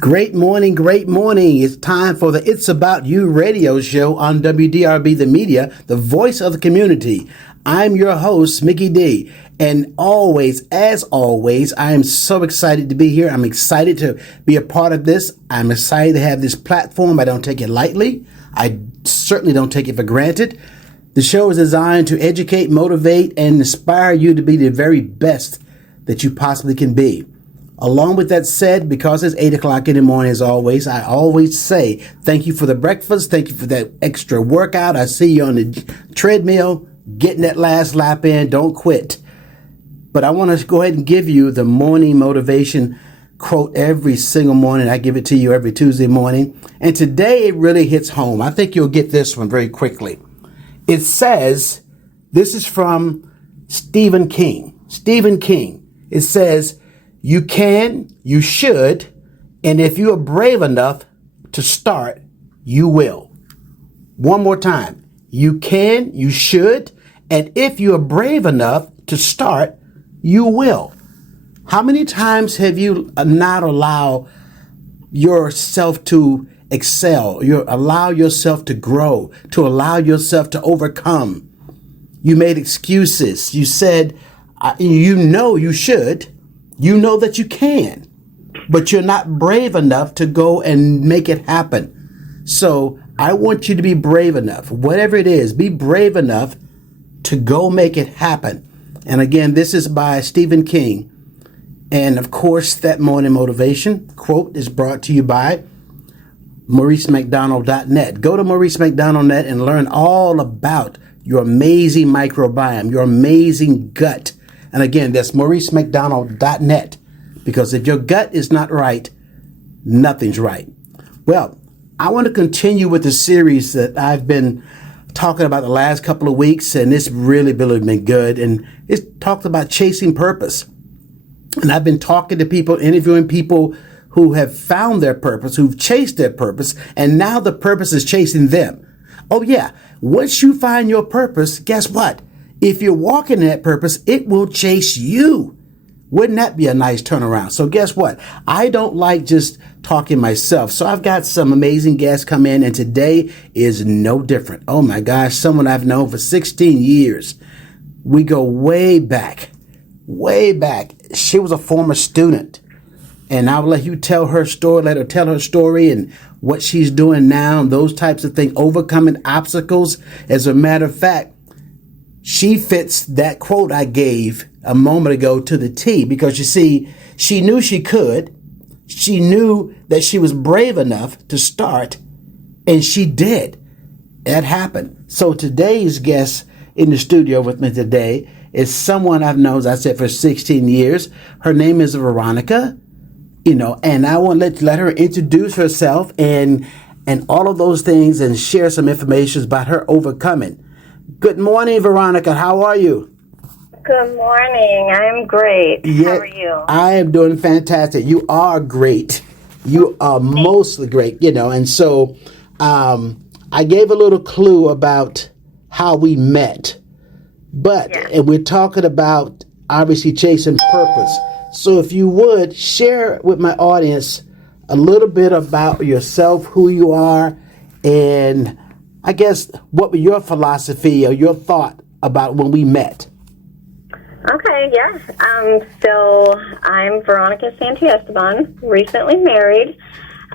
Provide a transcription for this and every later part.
Great morning, great morning. It's time for the It's About You radio show on WDRB The Media, the voice of the community. I'm your host, Mickey D. And always, as always, I am so excited to be here. I'm excited to be a part of this. I'm excited to have this platform. I don't take it lightly. I certainly don't take it for granted. The show is designed to educate, motivate, and inspire you to be the very best that you possibly can be. Along with that said, because it's 8 o'clock in the morning, as always, I always say thank you for the breakfast. Thank you for that extra workout. I see you on the treadmill, getting that last lap in. Don't quit. But I want to go ahead and give you the morning motivation quote every single morning. I give it to you every Tuesday morning. And today it really hits home. I think you'll get this one very quickly. It says, this is from Stephen King. Stephen King. It says, you can, you should, and if you are brave enough to start, you will. One more time. You can, you should, and if you are brave enough to start, you will. How many times have you not allowed yourself to excel, allow yourself to grow, to allow yourself to overcome? You made excuses. You said, you know you should. You know that you can, but you're not brave enough to go and make it happen. So I want you to be brave enough. Whatever it is, be brave enough to go make it happen. And again, this is by Stephen King. And of course, that morning motivation quote is brought to you by MauriceMcDonald.net. Go to MauriceMcDonald.net and learn all about your amazing microbiome, your amazing gut. And again, that's MauriceMcDonald.net, because if your gut is not right, nothing's right. Well, I want to continue with the series that I've been talking about the last couple of weeks, and it's really been good. And it's talked about chasing purpose. And I've been talking to people, interviewing people who have found their purpose, who've chased their purpose, and now the purpose is chasing them. Oh yeah, once you find your purpose, guess what? If you're walking that purpose, it will chase you. Wouldn't that be a nice turnaround? So guess what? I don't like just talking myself. So I've got some amazing guests come in, and today is no different. Oh my gosh, someone I've known for 16 years. We go way back, way back. She was a former student, and I'll let you tell her story, let her tell her story and what she's doing now and those types of things, overcoming obstacles. As a matter of fact, she fits that quote I gave a moment ago to the T, because you see, she knew she could. She knew that she was brave enough to start, and she did. That happened. So today's guest in the studio with me today is someone I've known, as I said, for 16 years. Her name is Veronica, and I want to let her introduce herself and all of those things and share some information about her overcoming. Good morning, Veronica. How are you? Good morning. I'm great. Yeah, how are you? I am doing fantastic. You are great. You are mostly great, and so I gave a little clue about how we met, but and we're talking about obviously chasing purpose. So if you would share with my audience a little bit about yourself, who you are, and I guess what was your philosophy or your thought about when we met? Okay, yeah. So I'm Veronica Santiesteban, recently married.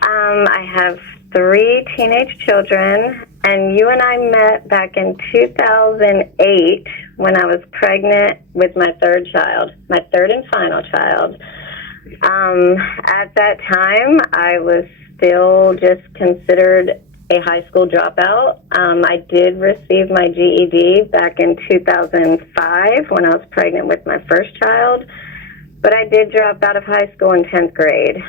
I have 3 teenage children, and you and I met back in 2008 when I was pregnant with my third and final child. At that time, I was still just considered a high school dropout. I did receive my GED back in 2005 when I was pregnant with my first child, but I did drop out of high school in 10th grade.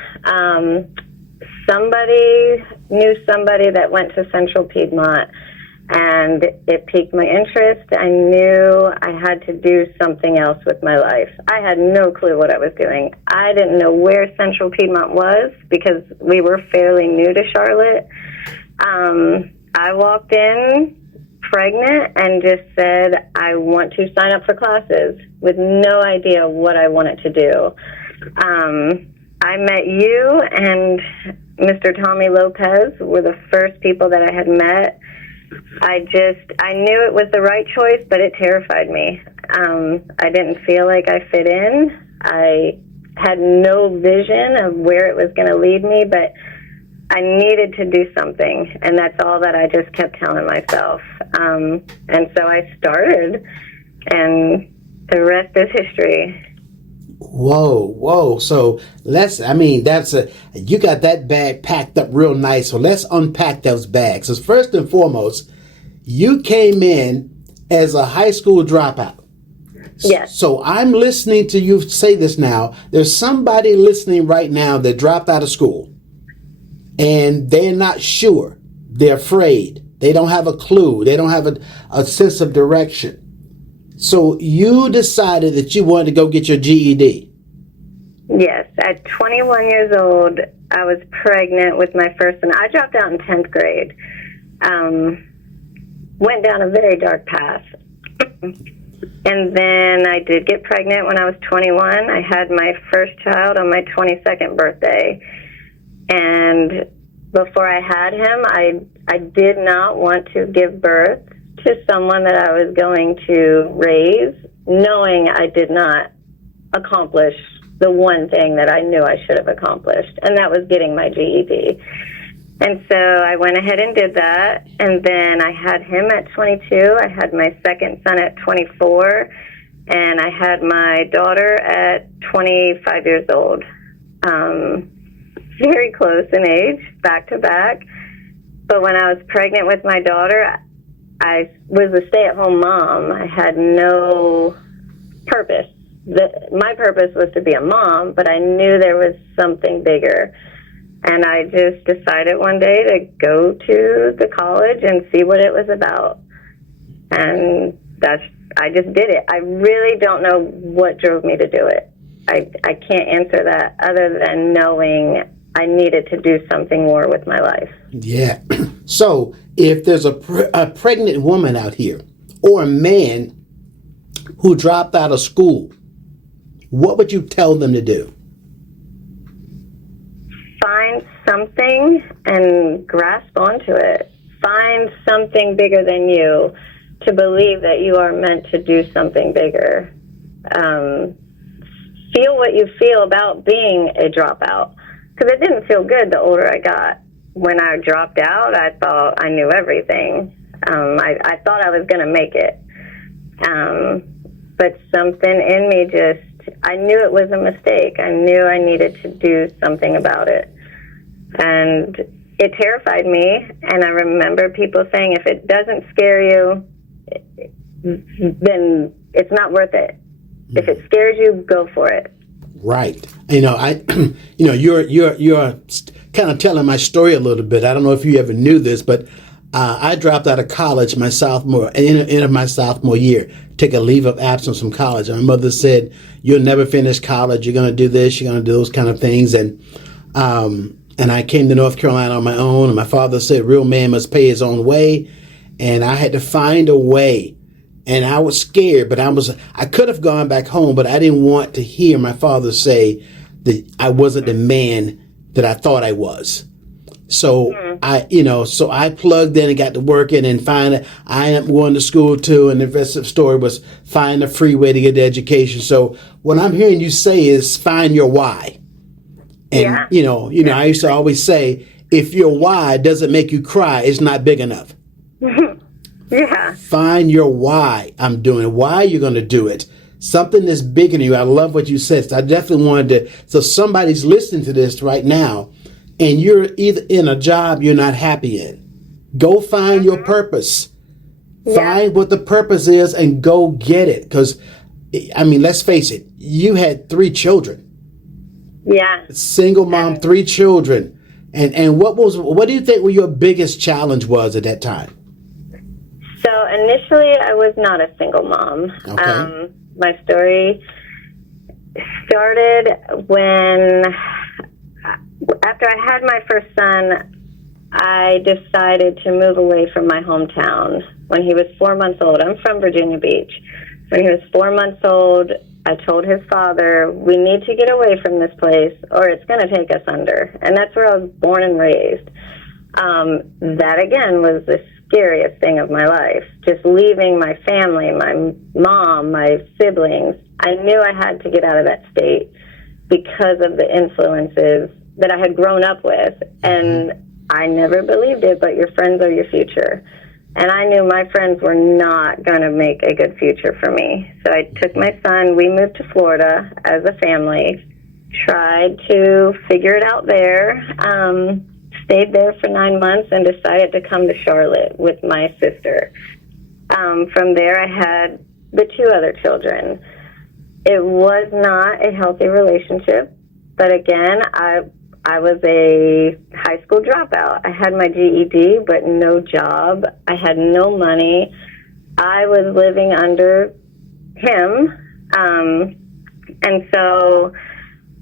Somebody knew somebody that went to Central Piedmont, and it piqued my interest. I knew I had to do something else with my life. I had no clue what I was doing. I didn't know where Central Piedmont was because we were fairly new to Charlotte. I walked in pregnant and just said, I want to sign up for classes with no idea what I wanted to do. I met you and Mr. Tommy Lopez were the first people that I had met. I knew it was the right choice, but it terrified me. I didn't feel like I fit in. I had no vision of where it was going to lead me, but I needed to do something, and that's all that I just kept telling myself. And so I started, and the rest is history. Whoa. So you got that bag packed up real nice. So let's unpack those bags. So first and foremost, you came in as a high school dropout. Yes. So I'm listening to you say this now. There's somebody listening right now that dropped out of school and they're not sure. They're afraid. They don't have a clue. They don't have a sense of direction. So you decided that you wanted to go get your GED. Yes. At 21 years old, I was pregnant with my first son. I dropped out in 10th grade. Went down a very dark path. And then I did get pregnant when I was 21. I had my first child on my 22nd birthday. And before I had him, I did not want to give birth to someone that I was going to raise, knowing I did not accomplish the one thing that I knew I should have accomplished, and that was getting my GED. And so I went ahead and did that, and then I had him at 22. I had my second son at 24, and I had my daughter at 25 years old. Very close in age, back to back. But when I was pregnant with my daughter, I was a stay-at-home mom. I had no purpose. My purpose was to be a mom, but I knew there was something bigger. And I just decided one day to go to the college and see what it was about. And I just did it. I really don't know what drove me to do it. I can't answer that other than knowing I needed to do something more with my life. Yeah. So if there's a pregnant woman out here or a man who dropped out of school, what would you tell them to do? Find something and grasp onto it. Find something bigger than you to believe that you are meant to do something bigger. Feel what you feel about being a dropout. Because it didn't feel good the older I got. When I dropped out, I thought I knew everything. I thought I was going to make it. But something in me I knew it was a mistake. I knew I needed to do something about it. And it terrified me. And I remember people saying, if it doesn't scare you, then it's not worth it. If it scares you, go for it. Right. You're kind of telling my story a little bit. I don't know if you ever knew this, but I dropped out of college my end of my sophomore year. Take a leave of absence from college. And my mother said, "You'll never finish college. You're going to do this. You're going to do those kind of things." And I came to North Carolina on my own. And my father said, "Real man must pay his own way." And I had to find a way. And I was scared, but I could have gone back home, but I didn't want to hear my father say that I wasn't the man that I thought I was. So I plugged in and got to working and finally I am going to school too. And the rest of the story was find a free way to get the education. So what I'm hearing you say is find your why. And, I used to always say, if your why doesn't make you cry, it's not big enough. Yeah. Find your why. I'm doing it. Why you're going to do it. Something that's bigger than you. I love what you said. I definitely wanted to. So somebody's listening to this right now, and you're either in a job you're not happy in. Go find your purpose. Yeah. Find what the purpose is and go get it. Because, let's face it. You had 3 children. Yeah. Single mom, 3 children. And what do you think your biggest challenge was at that time? So initially, I was not a single mom. Okay. My story started when, after I had my first son, I decided to move away from my hometown when he was 4 months old. I'm from Virginia Beach. When he was 4 months old, I told his father, we need to get away from this place or it's going to take us under. And that's where I was born and raised. That, again, was the scariest thing of my life. Just leaving my family, my mom, my siblings. I knew I had to get out of that state because of the influences that I had grown up with. And I never believed it, but your friends are your future. And I knew my friends were not going to make a good future for me. So I took my son, we moved to Florida as a family, tried to figure it out there, stayed there for 9 months, and decided to come to Charlotte with my sister. From there, I had the 2 other children. It was not a healthy relationship, but again, I was a high school dropout. I had my GED, but no job. I had no money. I was living under him. And so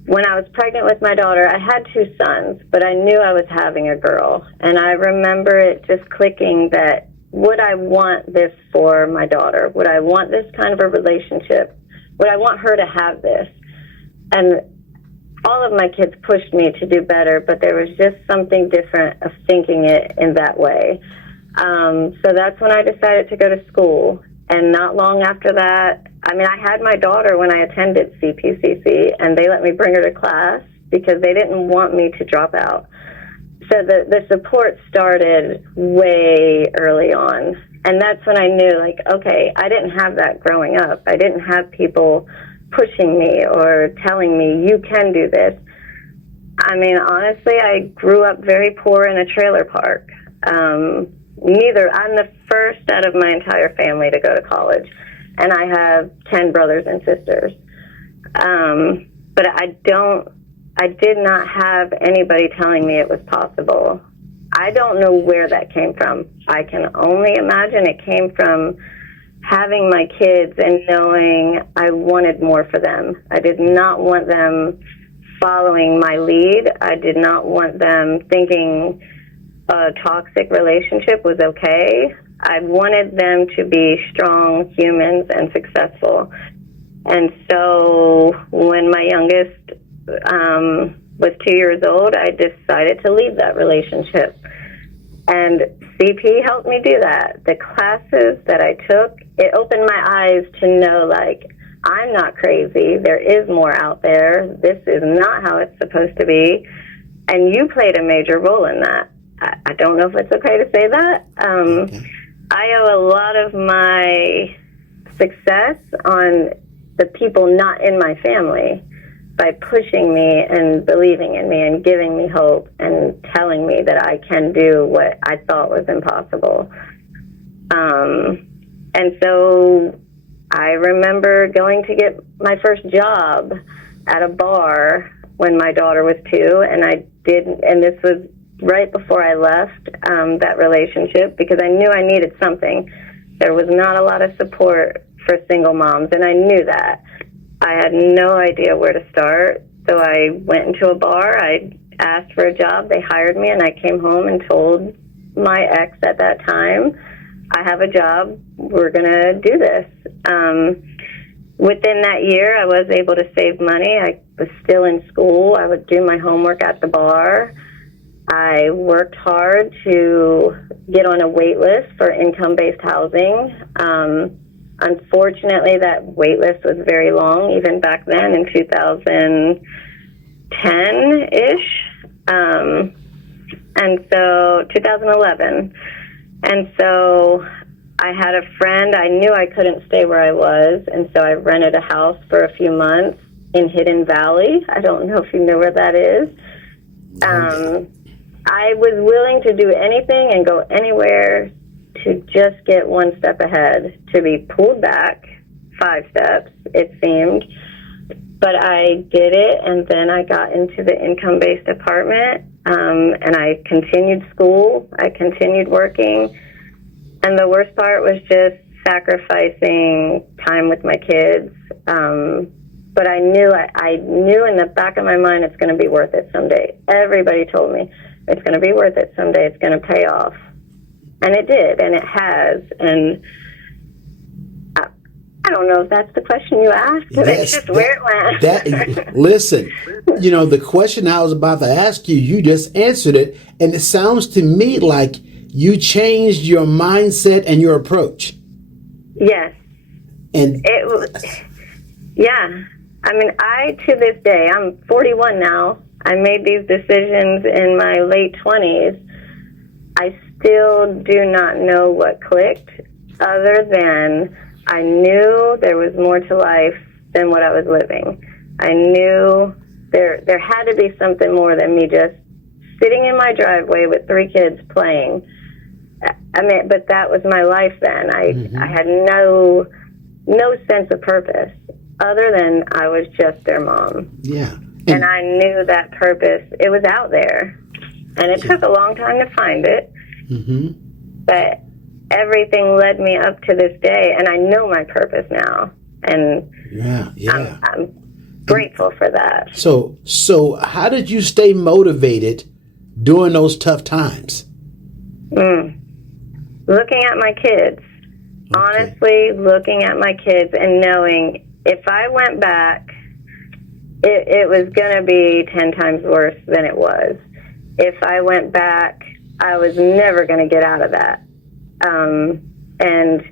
when I was pregnant with my daughter, I had 2 sons, but I knew I was having a girl. And I remember it just clicking that, would I want this for my daughter? Would I want this kind of a relationship? Would I want her to have this? And all of my kids pushed me to do better, but there was just something different of thinking it in that way. So that's when I decided to go to school. And not long after that, I had my daughter when I attended CPCC, and they let me bring her to class because they didn't want me to drop out. So the support started way early on. And that's when I knew, okay, I didn't have that growing up. I didn't have people pushing me or telling me, you can do this. Honestly, I grew up very poor in a trailer park. I'm the first out of my entire family to go to college, and I have 10 brothers and sisters. But I did not have anybody telling me it was possible. I don't know where that came from. I can only imagine it came from having my kids and knowing I wanted more for them. I did not want them following my lead. I did not want them thinking a toxic relationship was okay. I wanted them to be strong humans and successful. And so when my youngest was 2 years old, I decided to leave that relationship. And CP helped me do that. The classes that I took, it opened my eyes to know, I'm not crazy. There is more out there. This is not how it's supposed to be. And you played a major role in that. I don't know if it's okay to say that. I owe a lot of my success on the people not in my family by pushing me and believing in me and giving me hope and telling me that I can do what I thought was impossible. And so I remember going to get my first job at a bar when my daughter was 2, and this was right before I left that relationship because I knew I needed something. There was not a lot of support for single moms, and I knew that. I had no idea where to start, so I went into a bar. I asked for a job. They hired me, and I came home and told my ex at that time, I have a job. We're going to do this. Within that year, I was able to save money. I was still in school. I would do my homework at the bar. I worked hard to get on a wait list for income-based housing. Unfortunately, that wait list was very long, even back then in 2010-ish, and so 2011. And so I had a friend. I knew I couldn't stay where I was, and so I rented a house for a few months in Hidden Valley. I don't know if you know where that is. I was willing to do anything and go anywhere to just get one step ahead, to be pulled back 5 steps, it seemed. But I did it, and then I got into the income-based apartment, and I continued school. I continued working. And the worst part was just sacrificing time with my kids. But I knew in the back of my mind it's going to be worth it someday. Everybody told me it's going to be worth it someday. It's going to pay off. And it did, and it has. And I don't know if that's the question you asked, but it's just where it went. Listen, the question I was about to ask you, you just answered it, and it sounds to me like you changed your mindset and your approach. Yes. And it was, yeah. I mean, to this day, I'm 41 now. I made these decisions in my late 20s. I still do not know what clicked, other than I knew there was more to life than what I was living. I knew there had to be something more than me just sitting in my driveway with 3 kids playing. I mean, but that was my life then. I had no sense of purpose other than I was just their mom. Yeah. And I knew that purpose, it was out there. And it took a long time to find it. But everything led me up to this day, and I know my purpose now. And I'm grateful for that. So how did you stay motivated during those tough times? Looking at my kids. Okay. Honestly, looking at my kids and knowing if I went back, it was going to be 10 times worse than it was. If I went back, I was never going to get out of that. And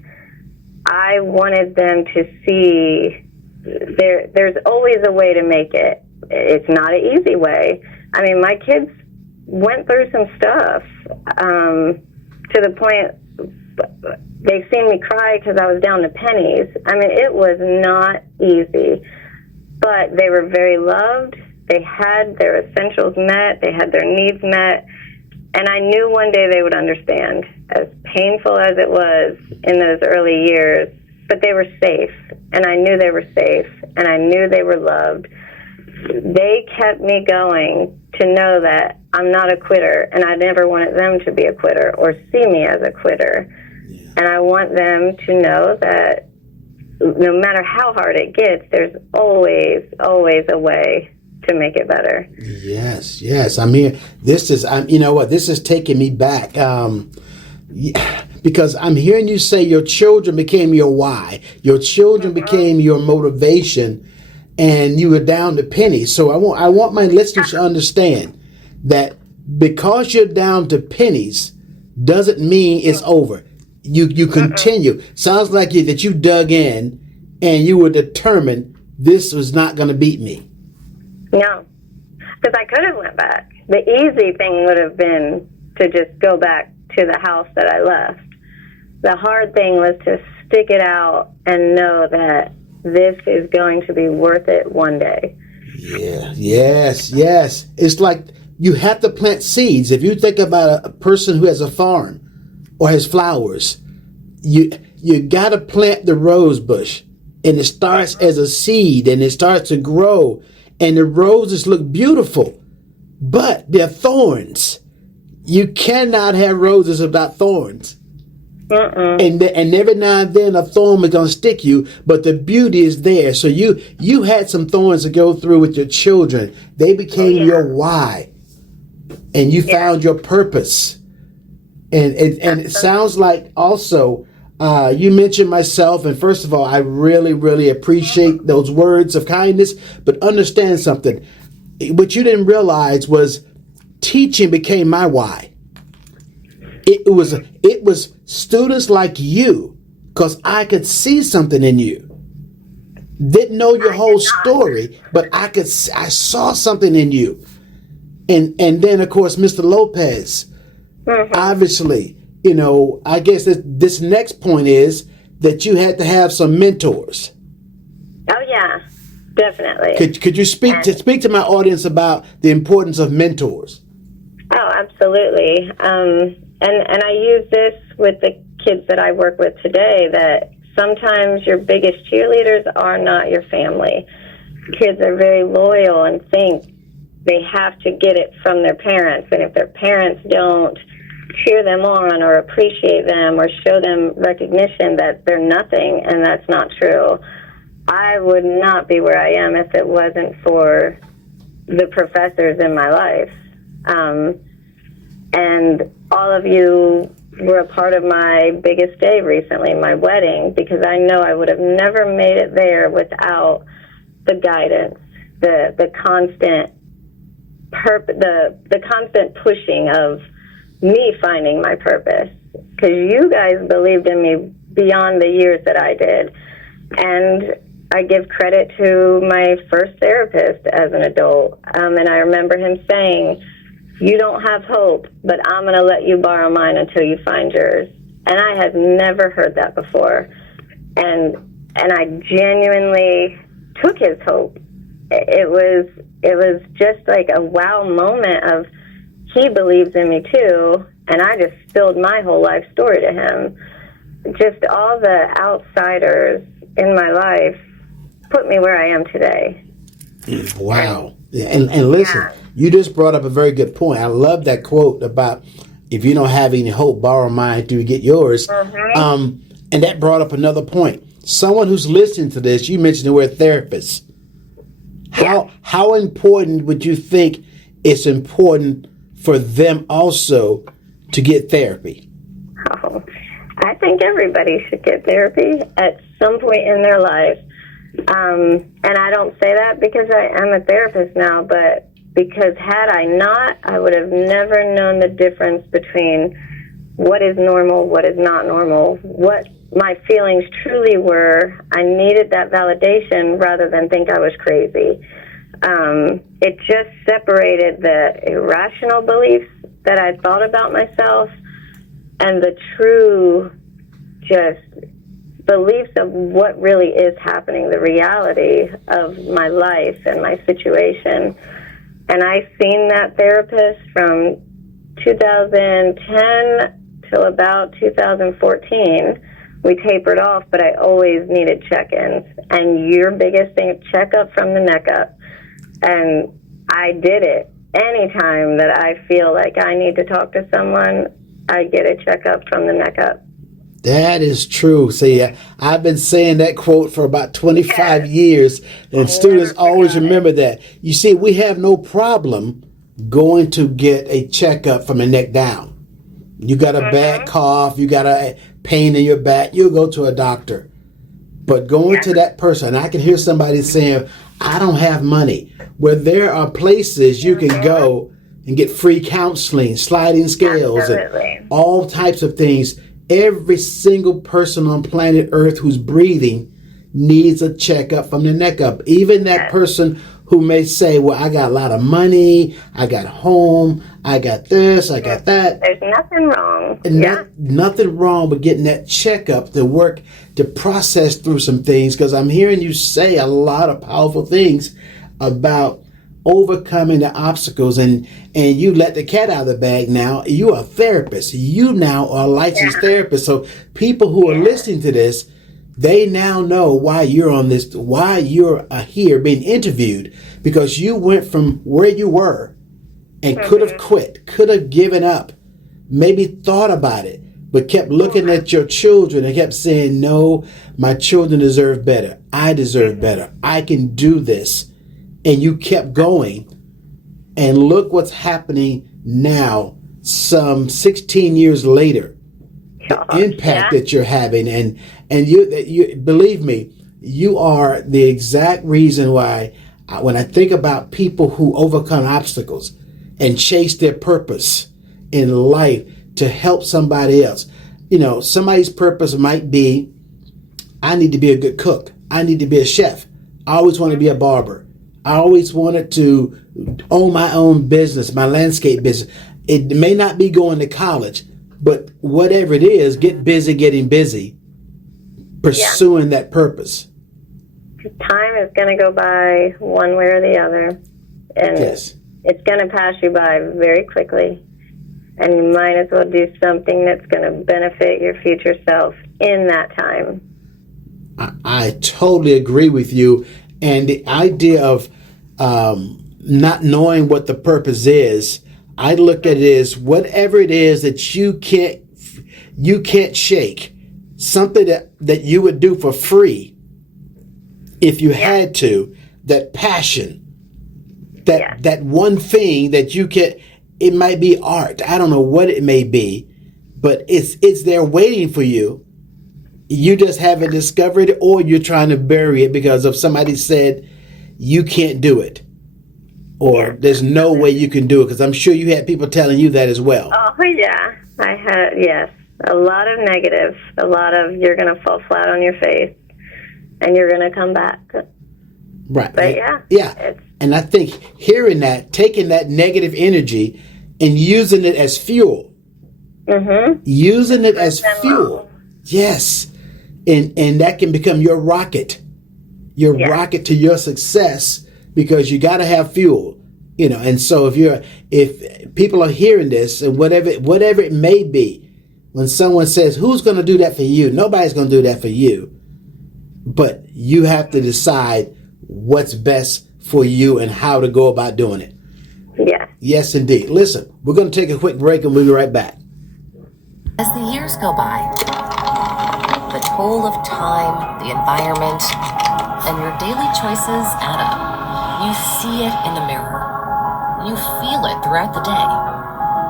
I wanted them to see there's always a way to make it. It's not an easy way. I mean, my kids went through some stuff to the point they seen me cry because I was down to pennies. I mean, it was not easy. But they were very loved. They had their essentials met. They had their needs met. And I knew one day they would understand, as painful as it was in those early years. But they were safe, and I knew they were safe, and I knew they were loved. They kept me going to know that I'm not a quitter, and I never wanted them to be a quitter or see me as a quitter. Yeah. And I want them to know that no matter how hard it gets, there's always, always a way to make it better. Yes. I mean, this is, you know what, this is taking me back. Because I'm hearing you say your children became your why. Your children became your motivation, and you were down to pennies. So I want my listeners to understand that because you're down to pennies doesn't mean it's over. You continue. Sounds like that you dug in and you were determined this was not going to beat me. No, because I could have went back. The easy thing would have been to just go back to the house that I left. The hard thing was to stick it out and know that this is going to be worth it one day. Yeah, yes. It's like you have to plant seeds. If you think about a person who has a farm or has flowers, you got to plant the rose bush, and it starts as a seed and it starts to grow, and the roses look beautiful, but they're thorns. You cannot have roses without thorns. And every now and then a thorn is going to stick you, but the beauty is there. So you had some thorns to go through with your children. They became your why, and you found your purpose. And it sounds like also you mentioned myself, and first of all, I really, really appreciate those words of kindness, but understand something. What you didn't realize was teaching became my why. It was students like you, because I could see something in you. Didn't know your whole story, but I saw something in you. And then of course Mr. Lopez. Obviously, I guess this next point is that you had to have some mentors. Oh yeah, definitely. Could you speak to my audience about the importance of mentors? Oh, absolutely. And I use this with the kids that I work with today, that sometimes your biggest cheerleaders are not your family. Kids are very loyal and think they have to get it from their parents. And if their parents don't cheer them on or appreciate them or show them recognition, that they're nothing, and that's not true. I would not be where I am if it wasn't for the professors in my life. And all of you were a part of my biggest day recently, my wedding, because I know I would have never made it there without the guidance, the constant the constant pushing of me finding my purpose. Because you guys believed in me beyond the years that I did. And I give credit to my first therapist as an adult. And I remember him saying, "You don't have hope, but I'm going to let you borrow mine until you find yours." And I had never heard that before. And I genuinely took his hope. It was just like a wow moment of, he believes in me too. And I just spilled my whole life story to him. Just all the outsiders in my life put me where I am today. Wow. And listen, you just brought up a very good point. I love that quote about, if you don't have any hope, borrow mine till you get yours. And that brought up another point. Someone who's listening to this, you mentioned the word therapist. How important would you think it's important for them also to get therapy? Oh, I think everybody should get therapy at some point in their life. And I don't say that because I am a therapist now, but because had I not, I would have never known the difference between what is normal, what is not normal, what my feelings truly were. I needed that validation rather than think I was crazy. It just separated the irrational beliefs that I thought about myself and the true just beliefs of what really is happening, the reality of my life and my situation. And I seen that therapist from 2010 till about 2014. We tapered off, but I always needed check-ins. And your biggest thing, check up from the neck up. And I did it. Anytime that I feel like I need to talk to someone, I get a checkup from the neck up. That is true. See, I've been saying that quote for about 25 years, and students always remember that. You see, we have no problem going to get a checkup from the neck down. You got a bad cough, you got a pain in your back, you'll go to a doctor. But going to that person, I can hear somebody saying, "I don't have money." Where there are places you can go and get free counseling, sliding scales, and all types of things. Every single person on planet Earth who's breathing needs a checkup from the neck up. Even that person who may say, "Well, I got a lot of money, I got home, I got this, I got that." There's nothing wrong. Nothing wrong with getting that checkup to work, to process through some things, because I'm hearing you say a lot of powerful things about overcoming the obstacles, and you let the cat out of the bag now. You are a therapist. You now are a licensed therapist. So people who are listening to this, they now know why you're on this, why you're here being interviewed, because you went from where you were and could have quit, could have given up, maybe thought about it, but kept looking at your children and kept saying, "No, my children deserve better. I deserve better. I can do this." And you kept going. And look what's happening now, some 16 years later. The impact that you're having. And you believe me, you are the exact reason why when I think about people who overcome obstacles and chase their purpose in life to help somebody else. You know, somebody's purpose might be, "I need to be a good cook. I need to be a chef. I always want to be a barber. I always wanted to own my own business, my landscape business." It may not be going to college, but whatever it is, get busy getting busy, pursuing that purpose. Time is going to go by one way or the other, and it's going to pass you by very quickly. And you might as well do something that's going to benefit your future self in that time. I totally agree with you. And the idea of not knowing what the purpose is, I look at it as whatever it is that you can't shake, something that you would do for free if you had to, that passion, that one thing that you can, it might be art, I don't know what it may be, but it's there waiting for you. You just haven't discovered it, or you're trying to bury it because of somebody said you can't do it, or there's no way you can do it. Because I'm sure you had people telling you that as well. Oh, yeah. I had, yes. A lot of negative. A lot of you're going to fall flat on your face and you're going to come back. Right. But yeah. And I think hearing that, taking that negative energy and using it as fuel. Mm-hmm. Using it as fuel. Yes. And that can become your rocket. Your rocket to your success, because you got to have fuel. You know, and so if people are hearing this, and whatever it may be, when someone says, who's going to do that for you? Nobody's going to do that for you. But you have to decide what's best for you and how to go about doing it. Yeah. Yes, indeed. Listen, we're going to take a quick break and we'll be right back. As the years go by, the toll of time, the environment, and your daily choices add up. You see it in the mirror. You feel it throughout the day.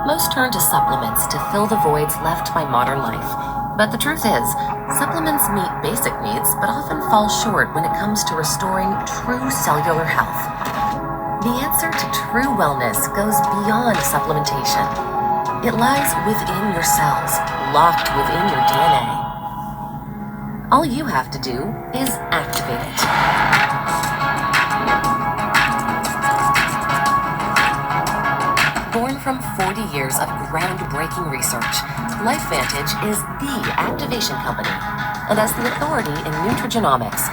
Most turn to supplements to fill the voids left by modern life. But the truth is, supplements meet basic needs, but often fall short when it comes to restoring true cellular health. The answer to true wellness goes beyond supplementation. It lies within your cells, locked within your DNA. All you have to do is activate it. Born from 40 years of groundbreaking research, LifeVantage is the activation company. And as the authority in nutrigenomics,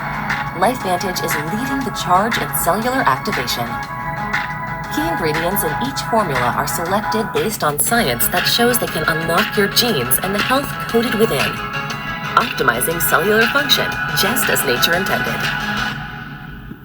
LifeVantage is leading the charge in cellular activation. Key ingredients in each formula are selected based on science that shows they can unlock your genes and the health coded within, optimizing cellular function just as nature intended.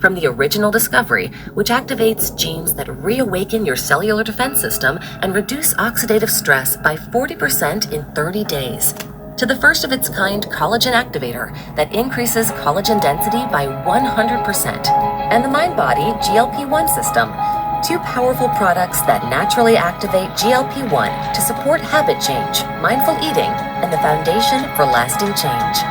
From the original discovery, which activates genes that reawaken your cellular defense system and reduce oxidative stress by 40% in 30 days, to the first of its kind collagen activator that increases collagen density by 100%, and the MindBody GLP-1 system, two powerful products that naturally activate GLP-1 to support habit change, mindful eating, and the foundation for lasting change.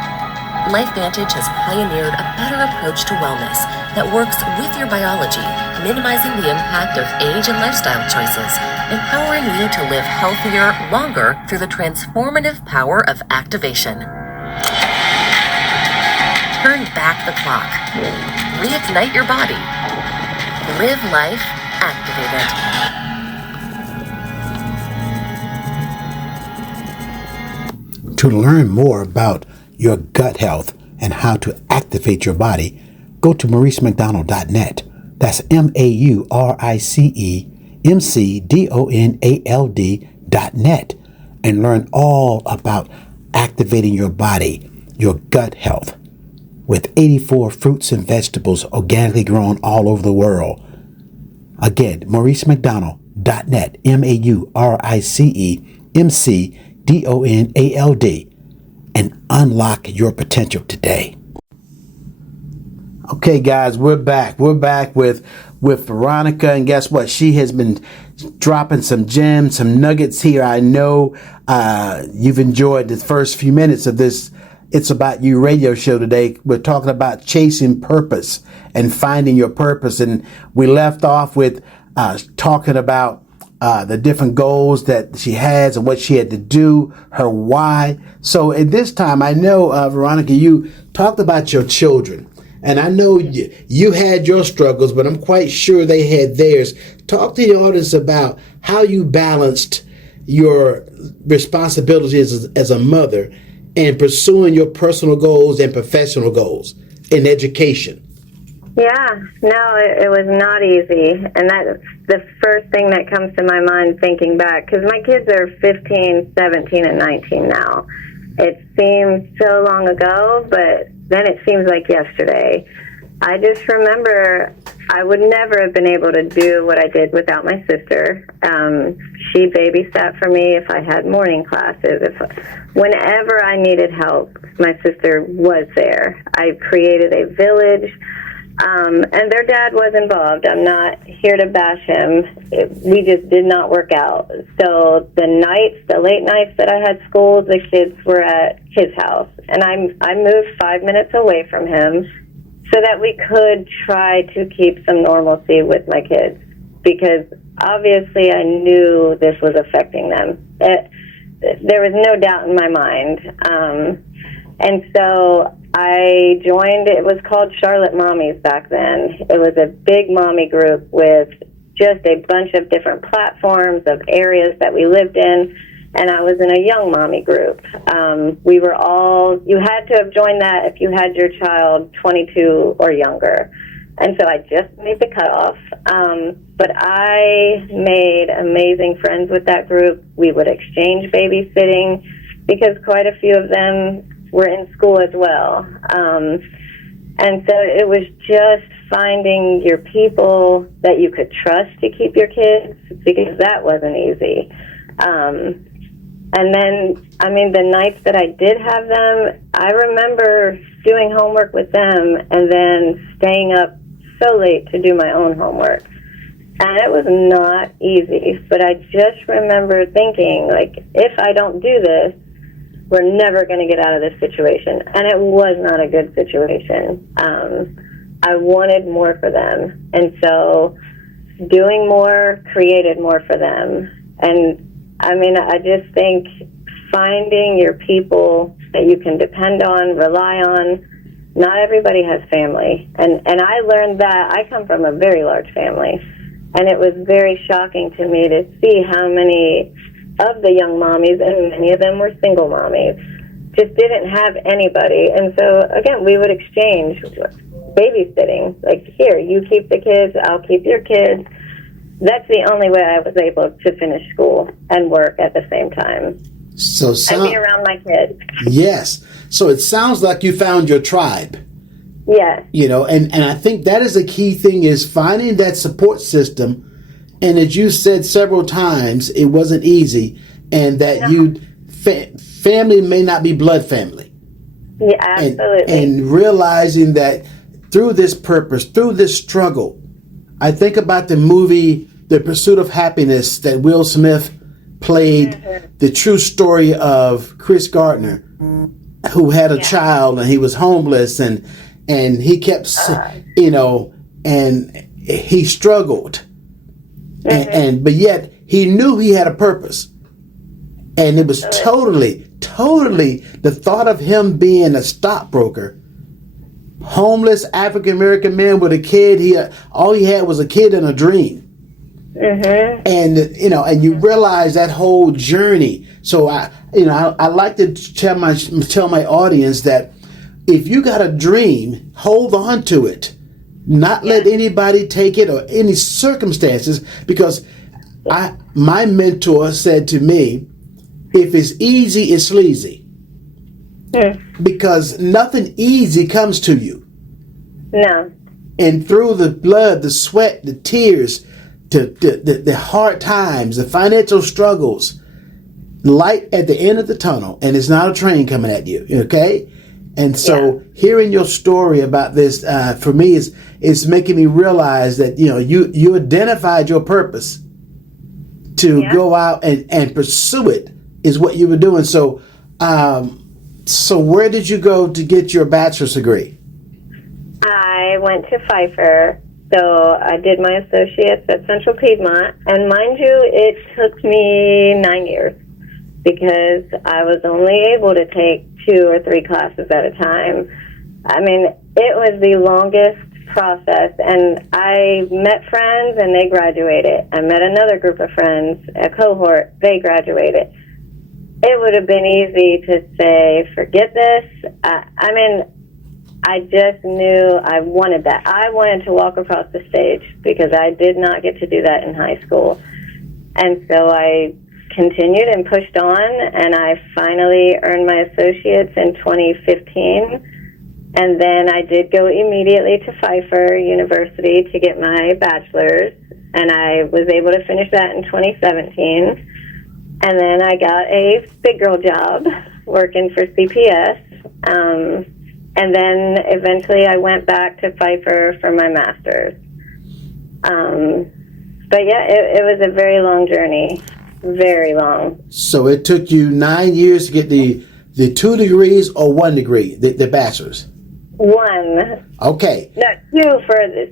LifeVantage has pioneered a better approach to wellness that works with your biology, minimizing the impact of age and lifestyle choices, empowering you to live healthier, longer through the transformative power of activation. Turn back the clock. Reignite your body. Live life activated. To learn more about your gut health and how to activate your body, go to MauriceMcDonald.net. That's MauriceMcDonald.net, and learn all about activating your body, your gut health, with 84 fruits and vegetables organically grown all over the world. Again, MauriceMcDonald.net, MauriceMcDonald, and unlock your potential today. Okay, guys, we're back. We're back with Veronica, and guess what? She has been dropping some gems, some nuggets here. I know you've enjoyed the first few minutes of this It's About You radio show today. We're talking about chasing purpose and finding your purpose, and we left off with talking about the different goals that she has and what she had to do, her why. So at this time, I know, Veronica, you talked about your children. And I know you had your struggles, but I'm quite sure they had theirs. Talk to the audience about how you balanced your responsibilities as a mother and pursuing your personal goals and professional goals in education. Yeah, no, it was not easy. And that's the first thing that comes to my mind thinking back, because my kids are 15, 17, and 19 now. It seems so long ago, but then it seems like yesterday. I just remember I would never have been able to do what I did without my sister. She babysat for me if I had morning classes. Whenever I needed help, my sister was there. I created a village And their dad was involved. I'm not here to bash him. We just did not work out. So the late nights that I had school, the kids were at his house. And I moved 5 minutes away from him so that we could try to keep some normalcy with my kids. Because obviously I knew this was affecting them. There was no doubt in my mind. And so I joined, it was called Charlotte Mommies back then. It was a big mommy group with just a bunch of different platforms of areas that we lived in, and I was in a young mommy group. We were all, you had to have joined that if you had your child 22 or younger. And so I just made the cutoff. But I made amazing friends with that group. We would exchange babysitting because quite a few of them were in school as well. And so it was just finding your people that you could trust to keep your kids, because that wasn't easy. And then, I mean, the nights that I did have them, I remember doing homework with them and then staying up so late to do my own homework. And it was not easy, but I just remember thinking, like, if I don't do this, we're never going to get out of this situation. And it was not a good situation. I wanted more for them. And so doing more created more for them. And I mean, I just think finding your people that you can depend on, rely on. Not everybody has family. And I learned that. I come from a very large family. And it was very shocking to me to see how many of the young mommies, and many of them were single mommies, just didn't have anybody. And so, again, we would exchange babysitting. Like, here, you keep the kids, I'll keep your kids. That's the only way I was able to finish school and work at the same time. And be around my kids. Yes. So it sounds like you found your tribe. Yes. You know, and I think that is a key thing, is finding that support system. And as you said several times, it wasn't easy, and that family may not be blood family. Yeah, absolutely. And realizing that through this purpose, through this struggle, I think about the movie The Pursuit of Happiness that Will Smith played, the true story of Chris Gardner, who had a child and he was homeless, and he kept, and he struggled. But yet he knew he had a purpose, and it was totally the thought of him being a stockbroker, homeless African American man with a kid. All he had was a kid and a dream, and you realize that whole journey. So I like to tell my audience that if you got a dream, hold on to it. Not let anybody take it, or any circumstances, because my mentor said to me, if it's easy, it's sleazy. Because nothing easy comes to you. No. And through the blood, the sweat, the tears, the hard times, the financial struggles, light at the end of the tunnel, and it's not a train coming at you, okay? And so hearing your story about this, for me, is making me realize that, you identified your purpose to go out and pursue it, is what you were doing. So, so where did you go to get your bachelor's degree? I went to Pfeiffer. So I did my associates at Central Piedmont. And mind you, it took me 9 years, because I was only able to take 2 or 3 classes at a time. I mean, it was the longest process, and I met friends and they graduated. I met another group of friends, a cohort, they graduated. It would have been easy to say, forget this. I mean, I just knew I wanted that. I wanted to walk across the stage, because I did not get to do that in high school. And so I continued and pushed on, and I finally earned my associates in 2015. And then I did go immediately to Pfeiffer University to get my bachelor's, and I was able to finish that in 2017. And then I got a big girl job working for CPS. And then eventually I went back to Pfeiffer for my master's. But yeah, it was a very long journey. Very long. So it took you 9 years to get the 2 degrees or 1 degree, the bachelor's? 1. Okay. No, 2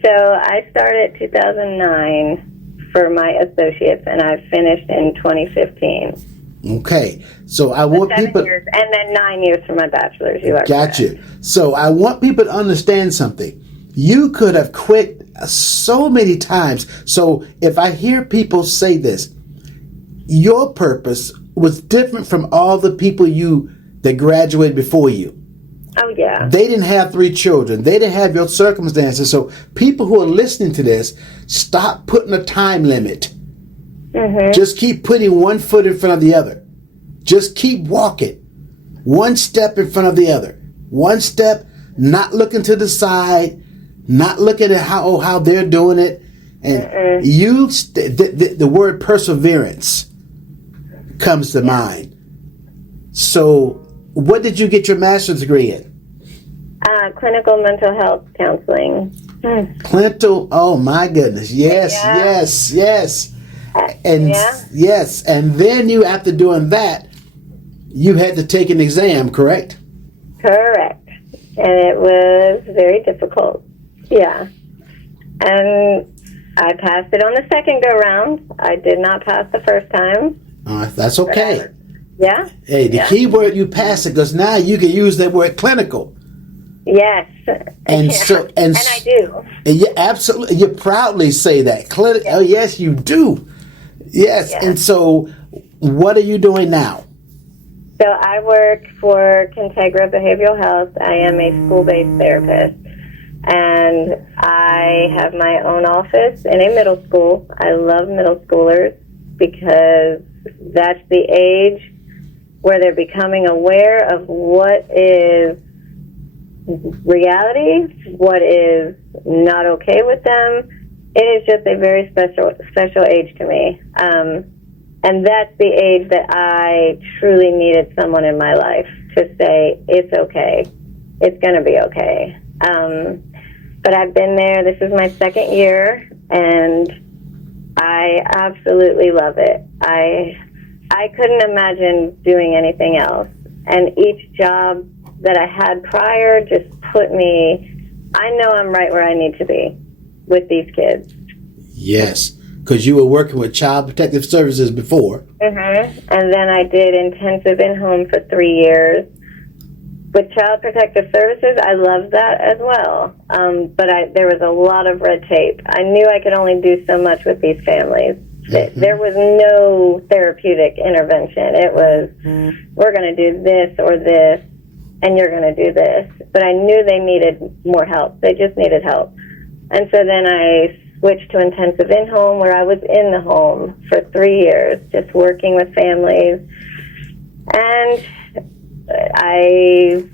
so I started 2009 for my associates, and I finished in 2015. Okay. So I want 7 people... years, and then 9 years for my bachelor's. You are Gotcha. correct. So I want people to understand something. You could have quit so many times. So if I hear people say this, your purpose was different from all the people that graduated before you. Oh, yeah. They didn't have 3 children. They didn't have your circumstances. So people who are listening to this, stop putting a time limit. Mm-hmm. Just keep putting one foot in front of the other. Just keep walking. One step in front of the other. One step, not looking to the side, not looking at how they're doing it. And the word perseverance comes to mind. So what did you get your master's degree in? Clinical mental health counseling. Clinical, oh my goodness. Yes, Yeah. yes. And Yeah. yes, and then you, after doing that, you had to take an exam, correct? Correct. And it was very difficult. Yeah. And I passed it on the second go-round. I did not pass the first time. That's okay. Yeah. Hey, the key word, you pass it, because now you can use that word clinical. Yes. And Yeah. so and I do. And you absolutely, you proudly say that. Oh, yes, you do. Yes. Yeah. And so what are you doing now? So I work for Contegra Behavioral Health. I am a school-based therapist. And I have my own office in a middle school. I love middle schoolers because that's the age where they're becoming aware of what is reality, what is not okay with them. It is just a very special age to me. And that's the age that I truly needed someone in my life to say, it's okay. It's going to be okay. But I've been there. This is my second year, and I absolutely love it. I couldn't imagine doing anything else. And each job that I had prior just put me, I know I'm right where I need to be with these kids. Yes, because you were working with Child Protective Services before. Mm-hmm. And then I did intensive in-home for 3 years. With Child Protective Services, I loved that as well. But there was a lot of red tape. I knew I could only do so much with these families. Mm-hmm. There was no therapeutic intervention. It was, we're going to do this or this, and you're going to do this. But I knew they needed more help. They just needed help. And so then I switched to intensive in-home, where I was in the home for 3 years, just working with families. And I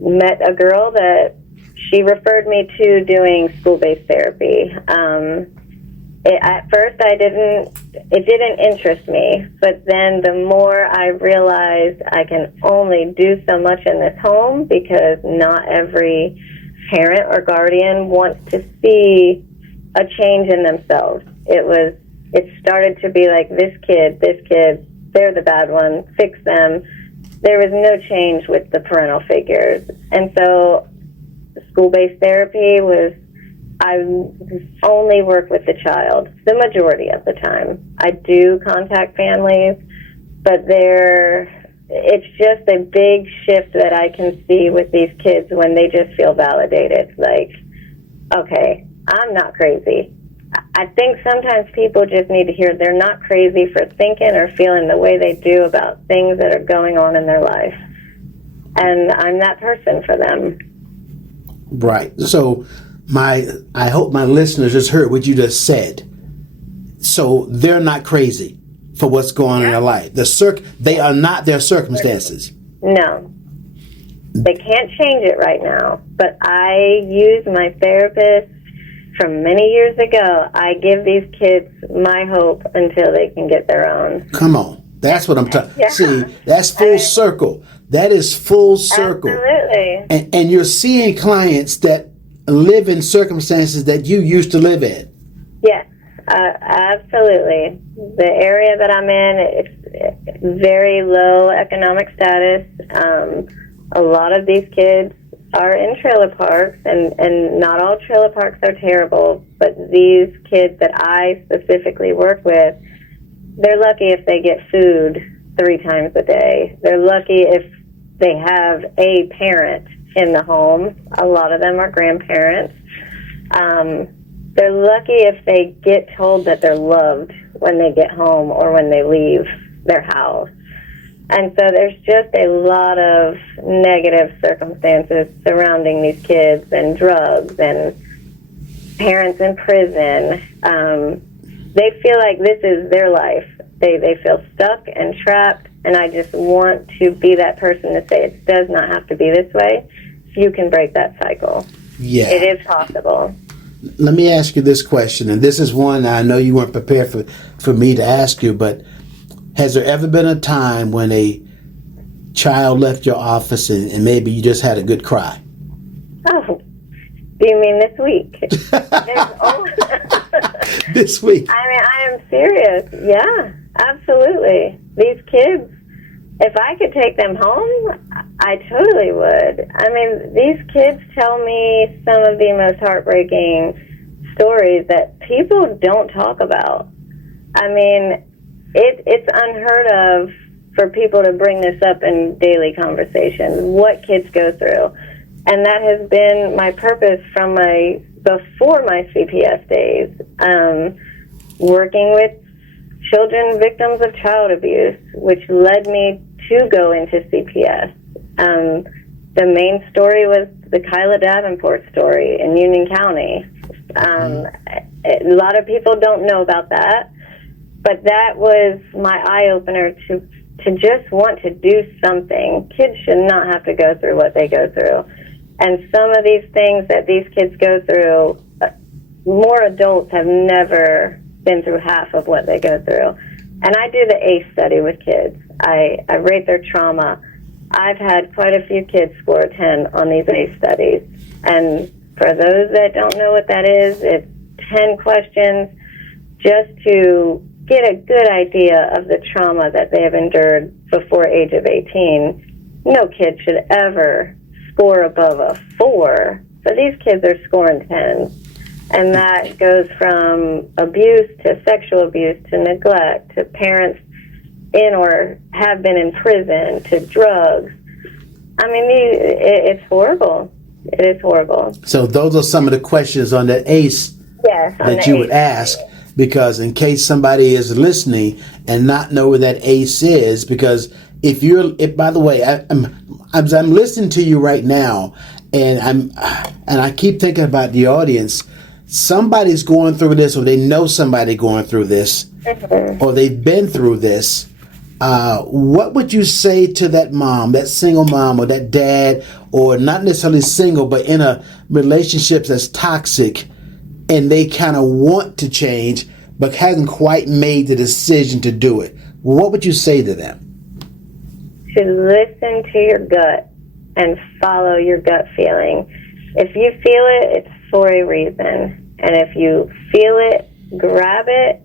met a girl that she referred me to doing school-based therapy. At first, it didn't interest me, but then the more I realized I can only do so much in this home, because not every parent or guardian wants to see a change in themselves. It started to be like, this kid, they're the bad one, fix them. There was no change with the parental figures. And so school-based therapy was, I only work with the child the majority of the time. I do contact families, but it's just a big shift that I can see with these kids when they just feel validated. Like, okay, I'm not crazy. I think sometimes people just need to hear they're not crazy for thinking or feeling the way they do about things that are going on in their life. And I'm that person for them. Right. So I hope my listeners just heard what you just said. So they're not crazy for what's going on in their life. They are not their circumstances. No. They can't change it right now. But I use my therapist from many years ago. I give these kids my hope until they can get their own. Come on. That's what I'm talking. Yeah. See, that's full circle. That is full circle. Absolutely. And you're seeing clients that live in circumstances that you used to live in. Yes, absolutely. The area that I'm in, it's very low economic status. A lot of these kids are in trailer parks, and not all trailer parks are terrible, but these kids that I specifically work with, they're lucky if they get food 3 times a day. They're lucky if they have a parent in the home. A lot of them are grandparents. They're lucky if they get told that they're loved when they get home or when they leave their house. And so there's just a lot of negative circumstances surrounding these kids, and drugs, and parents in prison. They feel like this is their life. They feel stuck and trapped, and I just want to be that person to say it does not have to be this way. You can break that cycle. Yeah. It is possible. Let me ask you this question, and this is one I know you weren't prepared for me to ask you, but has there ever been a time when a child left your office and maybe you just had a good cry? Oh, do you mean this week? This week? I mean, I am serious. Yeah, absolutely. These kids, if I could take them home, I totally would. I mean, these kids tell me some of the most heartbreaking stories that people don't talk about. I mean, it's unheard of for people to bring this up in daily conversation, what kids go through. And that has been my purpose from before my CPS days, working with children victims of child abuse, which led me to go into CPS. The main story was the Kyla Davenport story in Union County. A lot of people don't know about that, but that was my eye-opener to just want to do something. Kids should not have to go through what they go through. And some of these things that these kids go through, more adults have never been through half of what they go through. And I do the ACE study with kids. I rate their trauma. I've had quite a few kids score a 10 on these ACE studies. And for those that don't know what that is, it's 10 questions just to get a good idea of the trauma that they have endured before age of 18. No kid should ever score above a 4, but these kids are scoring 10. And that goes from abuse to sexual abuse to neglect to parents in or have been in prison to drugs. I mean, it's horrible. It is horrible. So those are some of the questions on that ACE that you would ask, because in case somebody is listening and not know where that ACE is, because if by the way, I'm listening to you right now, and I keep thinking about the audience. Somebody's going through this, or they know somebody going through this, or they've been through this. What would you say to that mom, that single mom, or that dad, or not necessarily single, but in a relationship that's toxic, and they kind of want to change, but hasn't quite made the decision to do it? What would you say to them? To listen to your gut and follow your gut feeling. If you feel it, it's for a reason. And if you feel it, grab it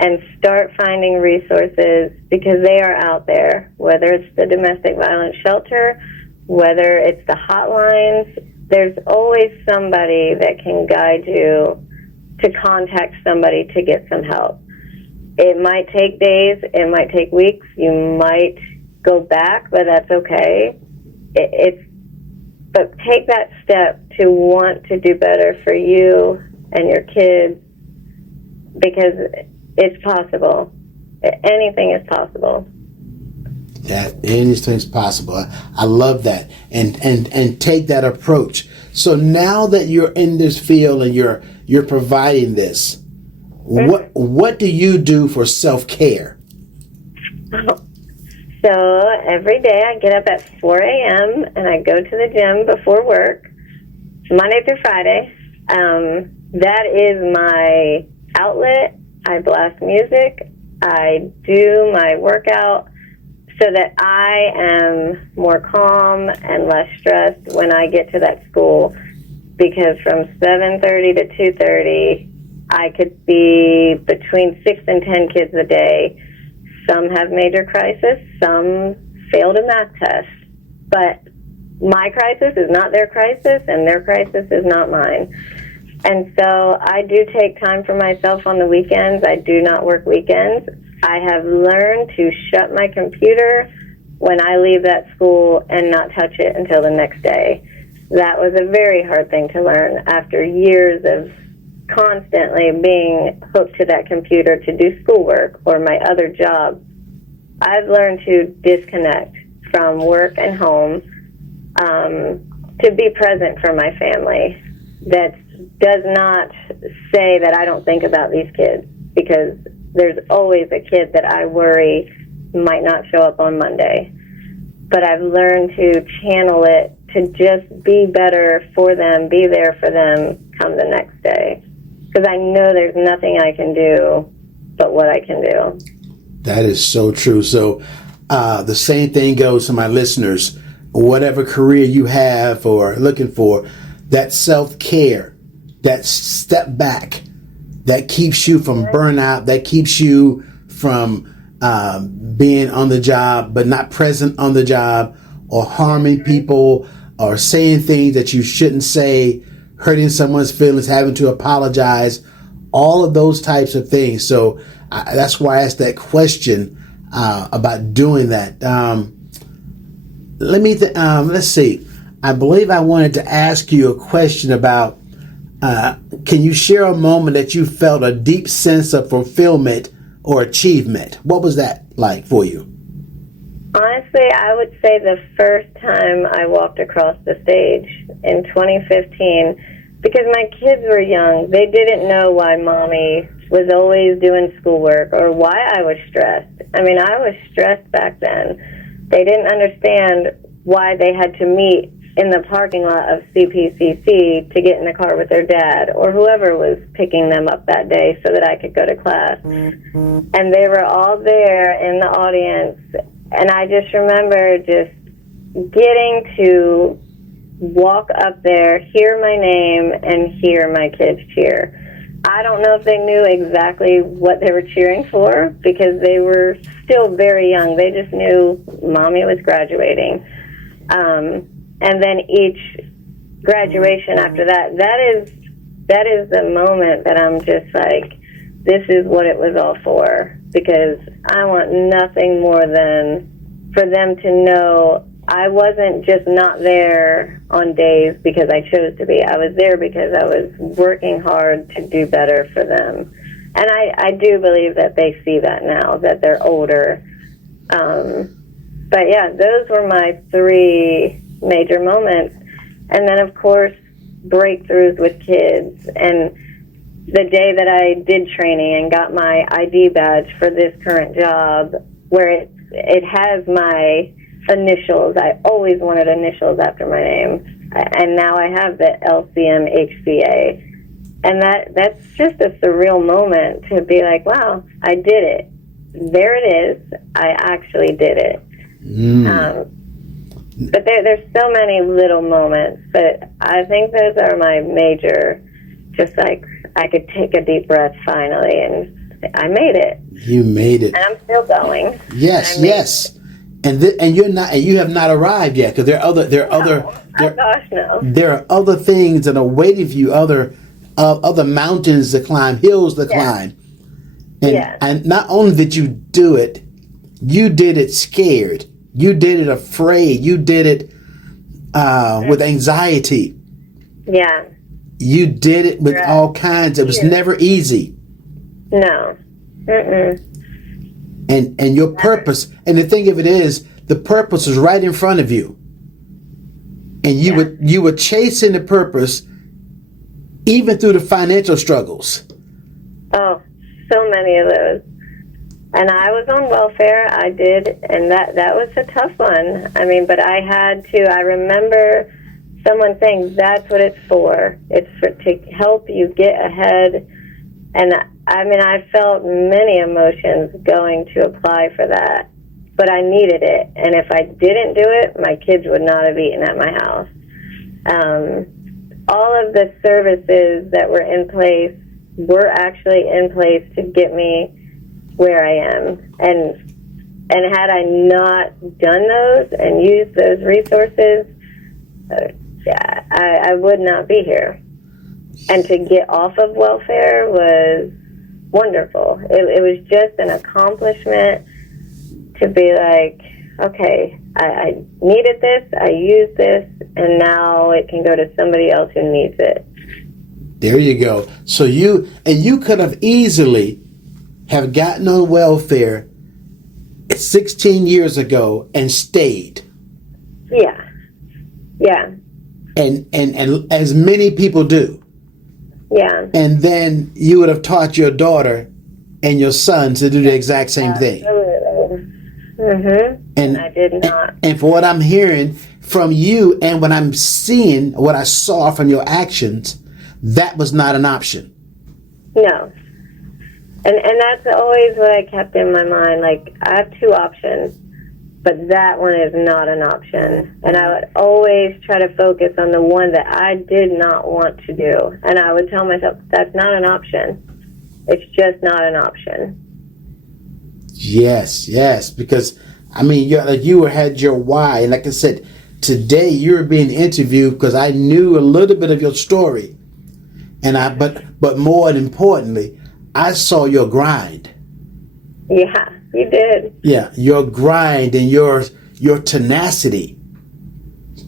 and start finding resources, because they are out there, whether it's the domestic violence shelter, whether it's the hotlines. There's always somebody that can guide you to contact somebody to get some help. It might take days, it might take weeks, you might go back, but that's okay. But take that step to want to do better for you and your kids, because it's possible. Anything is possible. That anything's possible. I love that, and take that approach. So now that you're in this field and you're providing this, what do you do for self-care? So every day I get up at 4 a.m. and I go to the gym before work, Monday through Friday. That is my outlet. I blast music. I do my workout so that I am more calm and less stressed when I get to that school, because from 7:30 to 2:30, I could be between 6 and 10 kids a day. Some have major crisis, some failed a math test, but my crisis is not their crisis, and their crisis is not mine. And so I do take time for myself on the weekends. I do not work weekends. I have learned to shut my computer when I leave that school and not touch it until the next day. That was a very hard thing to learn after years of constantly being hooked to that computer to do schoolwork or my other job. I've learned to disconnect from work and home, to be present for my family. That does not say that I don't think about these kids, because there's always a kid that I worry might not show up on Monday. But I've learned to channel it to just be better for them, be there for them come the next day. Because I know there's nothing I can do but what I can do. That is so true. So the same thing goes to my listeners. Whatever career you have or looking for, that self-care, that step back, that keeps you from burnout, that keeps you from being on the job but not present on the job, or harming people, or saying things that you shouldn't say, hurting someone's feelings, having to apologize, all of those types of things. So that's why I asked that question about doing that. Let's see. I believe I wanted to ask you a question about, can you share a moment that you felt a deep sense of fulfillment or achievement? What was that like for you? Honestly, I would say the first time I walked across the stage in 2015, because my kids were young. They didn't know why Mommy was always doing schoolwork or why I was stressed. I mean, I was stressed back then. They didn't understand why they had to meet in the parking lot of CPCC to get in the car with their dad or whoever was picking them up that day so that I could go to class. Mm-hmm. And they were all there in the audience. And I just remember just getting to walk up there, hear my name, and hear my kids cheer. I don't know if they knew exactly what they were cheering for, because they were still very young. They just knew Mommy was graduating. And then each graduation after that, that is the moment that I'm just like, this is what it was all for, because I want nothing more than for them to know I wasn't just not there on days because I chose to be. I was there because I was working hard to do better for them. And I do believe that they see that now, that they're older. But yeah, those were my three major moments. And then, of course, breakthroughs with kids. And the day that I did training and got my ID badge for this current job, where it has my initials. I always wanted initials after my name. And now I have the LCMHCA. And that's just a surreal moment to be like, wow, I did it. There it is. I actually did it. But there's so many little moments. But I think those are my major, just like I could take a deep breath finally, and I made it. You made it. And I'm still going. Yes, yes. And you're not, and you have not arrived yet, because there are other things that are waiting for you, other mountains to climb, hills to climb. And not only did you do it, you did it scared. You did it afraid. You did it with anxiety. Yeah. You did it with all kinds. It was never easy. No. Mm-mm. And your purpose, and the thing of it is, the purpose was right in front of you. And you were chasing the purpose even through the financial struggles. Oh, so many of those. And I was on welfare, I did, and that was a tough one. I mean, but I had to, I remember someone saying, that's what it's for. It's to help you get ahead. And I mean, I felt many emotions going to apply for that, but I needed it. And if I didn't do it, my kids would not have eaten at my house. All of the services that were in place were actually in place to get me where I am. And had I not done those and used those resources, I would not be here. And to get off of welfare was wonderful. It was just an accomplishment to be like, okay, I needed this, I used this, and now it can go to somebody else who needs it. There you go. So you could have easily have gotten on welfare 16 years ago and stayed. Yeah. And as many people do. Yeah. And then you would have taught your daughter and your sons to do the exact same thing. Absolutely. Mm-hmm. And I did not. And for what I'm hearing from you and what I'm seeing, what I saw from your actions, that was not an option. No. And that's always what I kept in my mind. Like, I have two options, but that one is not an option. And I would always try to focus on the one that I did not want to do. And I would tell myself, that's not an option. It's just not an option. Yes, because, I mean, you had your why. And like I said, today you're being interviewed because I knew a little bit of your story. And but more importantly, I saw your grind. Yeah, you did. Yeah, your grind and your tenacity,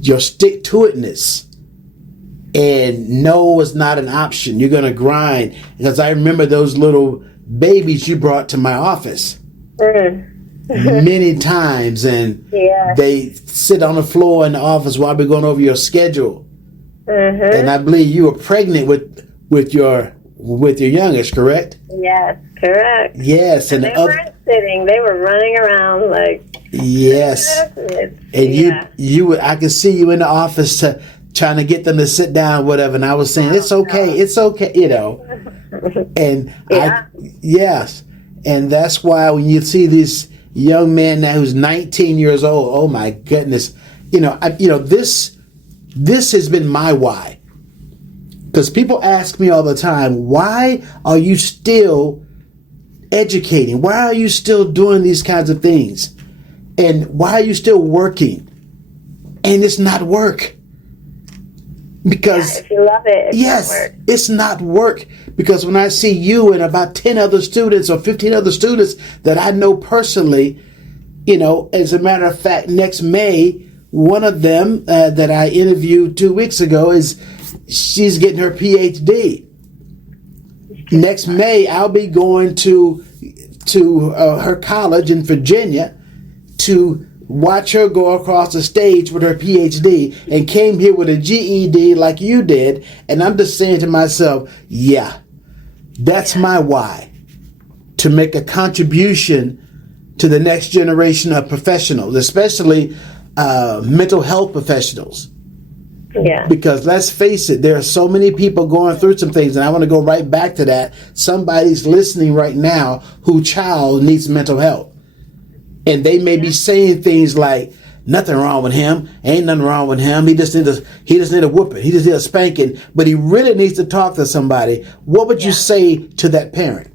your stick-to-itness. And no is not an option. You're going to grind. Because I remember those little babies you brought to my office many times. And they sit on the floor in the office while we're going over your schedule. Mm-hmm. And I believe you were pregnant with your youngest, correct? Yes, correct. Yes, and they weren't sitting; they were running around like. Yes, and you, I could see you in the office trying to get them to sit down, whatever. And I was saying, it's okay, you know. And yes, and that's why when you see this young man now who's 19 years old, oh my goodness, this has been my why. Because people ask me all the time, why are you still educating? Why are you still doing these kinds of things? And why are you still working? And it's not work. Because if you love it, it's not work. Because when I see you and about 10 other students or 15 other students that I know personally, as a matter of fact, next May, one of them that I interviewed 2 weeks ago she's getting her PhD. Next May, I'll be going to her college in Virginia to watch her go across the stage with her PhD, and came here with a GED like you did. And I'm just saying to myself, that's my why, to make a contribution to the next generation of professionals, especially mental health professionals. Yeah. Because let's face it, there are so many people going through some things, and I want to go right back to that. Somebody's listening right now whose child needs mental health. And they may be saying things like, nothing wrong with him, ain't nothing wrong with him, he just need a whooping, he just need a spanking, but he really needs to talk to somebody. What would you say to that parent?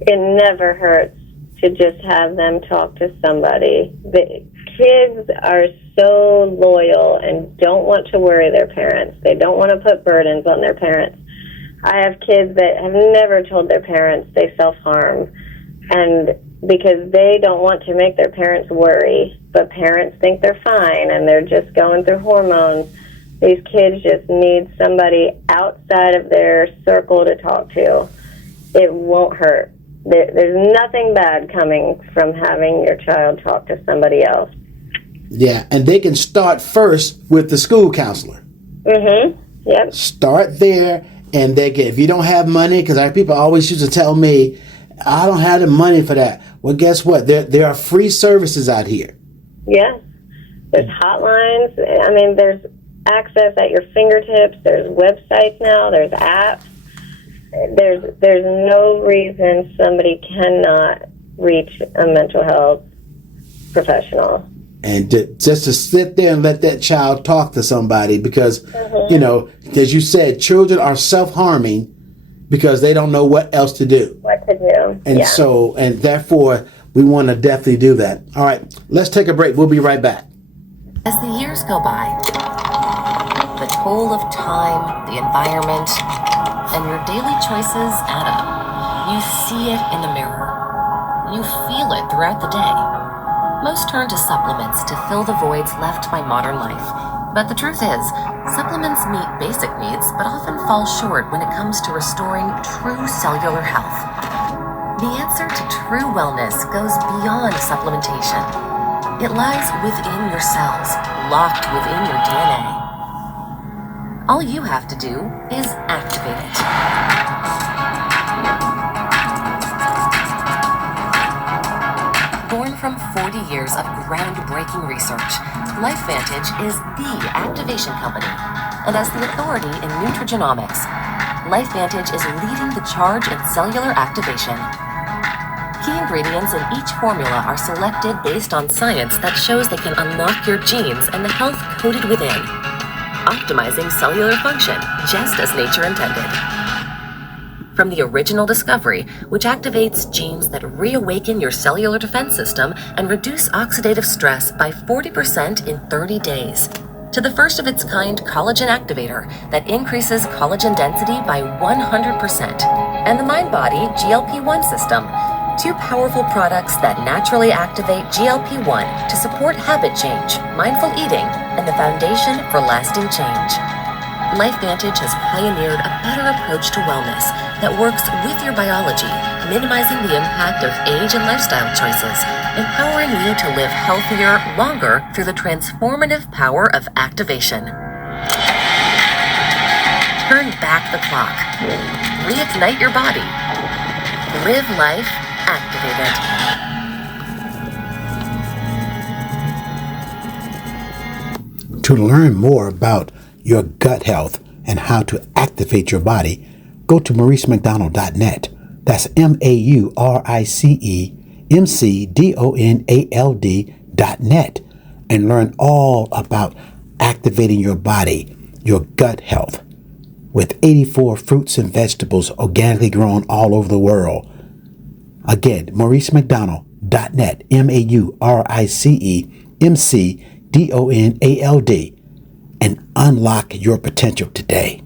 It never hurts to just have them talk to somebody. The kids are so loyal and don't want to worry their parents. They don't want to put burdens on their parents. I have kids that have never told their parents they self-harm, and because they don't want to make their parents worry, but parents think they're fine and they're just going through hormones. These kids just need somebody outside of their circle to talk to. It won't hurt. There's nothing bad coming from having your child talk to somebody else. Yeah, and they can start first with the school counselor. Mm-hmm. Yep. Start there, and if you don't have money, because people always used to tell me, I don't have the money for that. Well, guess what? There are free services out here. Yes. There's hotlines. I mean, there's access at your fingertips. There's websites now. There's apps. there's no reason somebody cannot reach a mental health professional. And just to sit there and let that child talk to somebody, because, as you said, children are self-harming because they don't know what else to do. What to do. And therefore, we want to definitely do that. All right, let's take a break. We'll be right back. As the years go by, the toll of time, the environment, and your daily choices add up. You see it in the mirror. You feel it throughout the day. Most turn to supplements to fill the voids left by modern life. But the truth is, supplements meet basic needs, but often fall short when it comes to restoring true cellular health. The answer to true wellness goes beyond supplementation. It lies within your cells, locked within your DNA. All you have to do is activate it. Born from 40 years of groundbreaking research, LifeVantage is the activation company. And as the authority in nutrigenomics, LifeVantage is leading the charge in cellular activation. Key ingredients in each formula are selected based on science that shows they can unlock your genes and the health coded within, optimizing cellular function just as nature intended. From the original discovery, which activates genes that reawaken your cellular defense system and reduce oxidative stress by 40% in 30 days, to the first of its kind collagen activator that increases collagen density by 100%, and the MindBody GLP-1 system, two powerful products that naturally activate GLP-1 to support habit change, mindful eating, and the foundation for lasting change. LifeVantage has pioneered a better approach to wellness that works with your biology, minimizing the impact of age and lifestyle choices, empowering you to live healthier, longer through the transformative power of activation. Turn back the clock. Reignite your body. Live life activated. To learn more about your gut health and how to activate your body, go to MauriceMcDonald.net. That's MauriceMcDonald.net, and learn all about activating your body, your gut health, with 84 fruits and vegetables organically grown all over the world. Again, MauriceMcDonald.net, MauriceMcDonald, and unlock your potential today.